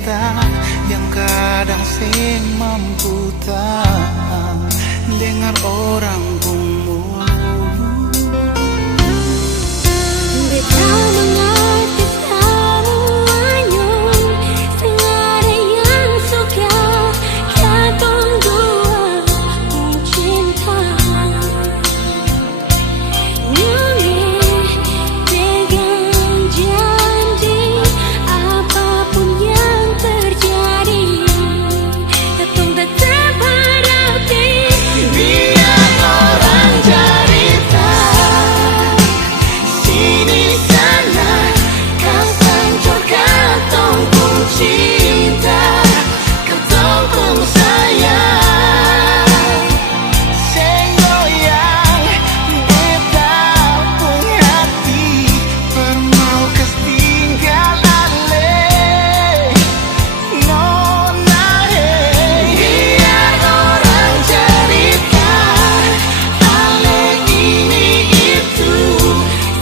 beta yang kadang sing mampu tahan dengar orang ngomong. Beta mengerti semuanya, segala yang suka katong dua mencinta. Nyonge pegang janji, apapun yang terjadi katong tetap hadapi. Biar orang cerita sini sana, kau hancurkan tong pun cinta, katong pun sayang. Sing goyang beta pun hati, pernah kas tinggal ale. Nona hey, biar orang cerita ale ini itu.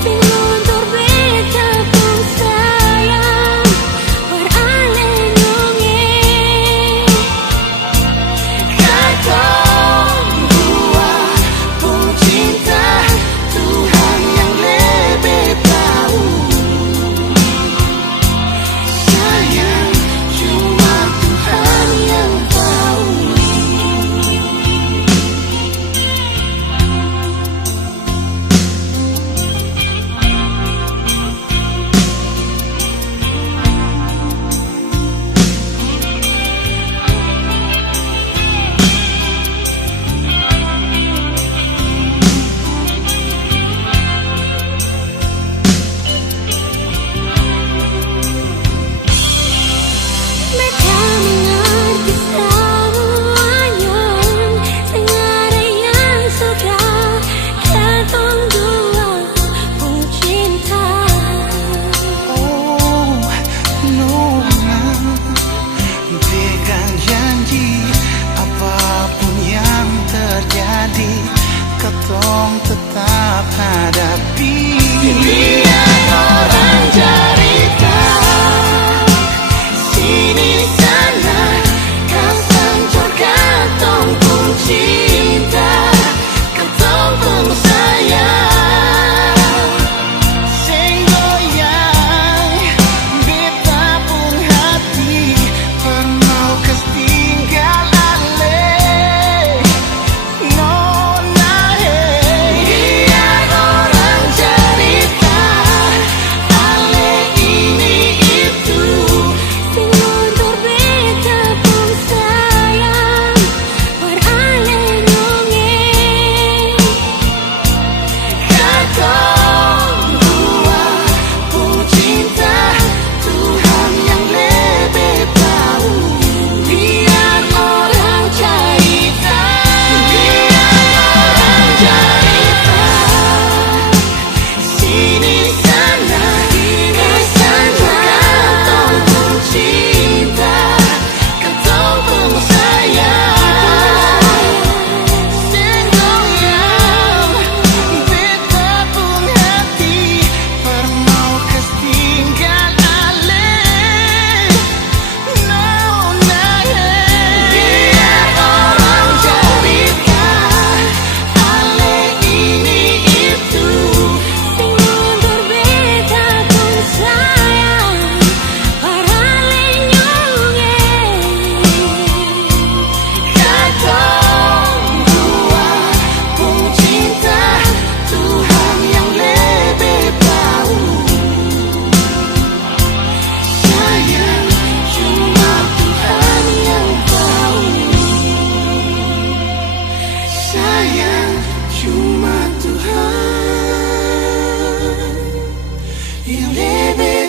Sing luntur beta pun sayang, beralih nyonge. Katong dua pun cinta, Tuhan yang lebih tahu. Sayang, cuma Tuhan yang tahu. Beta mengerti semuanya, segala yang suka katong dua pun cinta. Oh, Nona, pegang janji, apapun yang terjadi, katong tetap hadapi. Biar orang cerita sini sana, kau hancurkan tong pun cinta, katong pun sayang. Sing goyang beta pun hati, pernah kas tinggal ale. Nona hey, biar orang cerita ale ini itu. Sing luntur beta pun sayang, beralih nyonge. Katong dua pun cinta, Tuhan yang lebih tahu. Biar orang cerita, sini sana, hancurkan tong pun cinta, katong pun sayang. Sing goyang beta pun hati, pernah kas tinggal ale. Nona hey, biar orang cerita ale ini itu. Sing luntur beta pun sayang, beralih nyonge. Katong dua pun cinta, Tuhan yang lebih tahu. Sayang, cuma Tuhan yang tahu. Sayang, cuma Tuhan yang lebih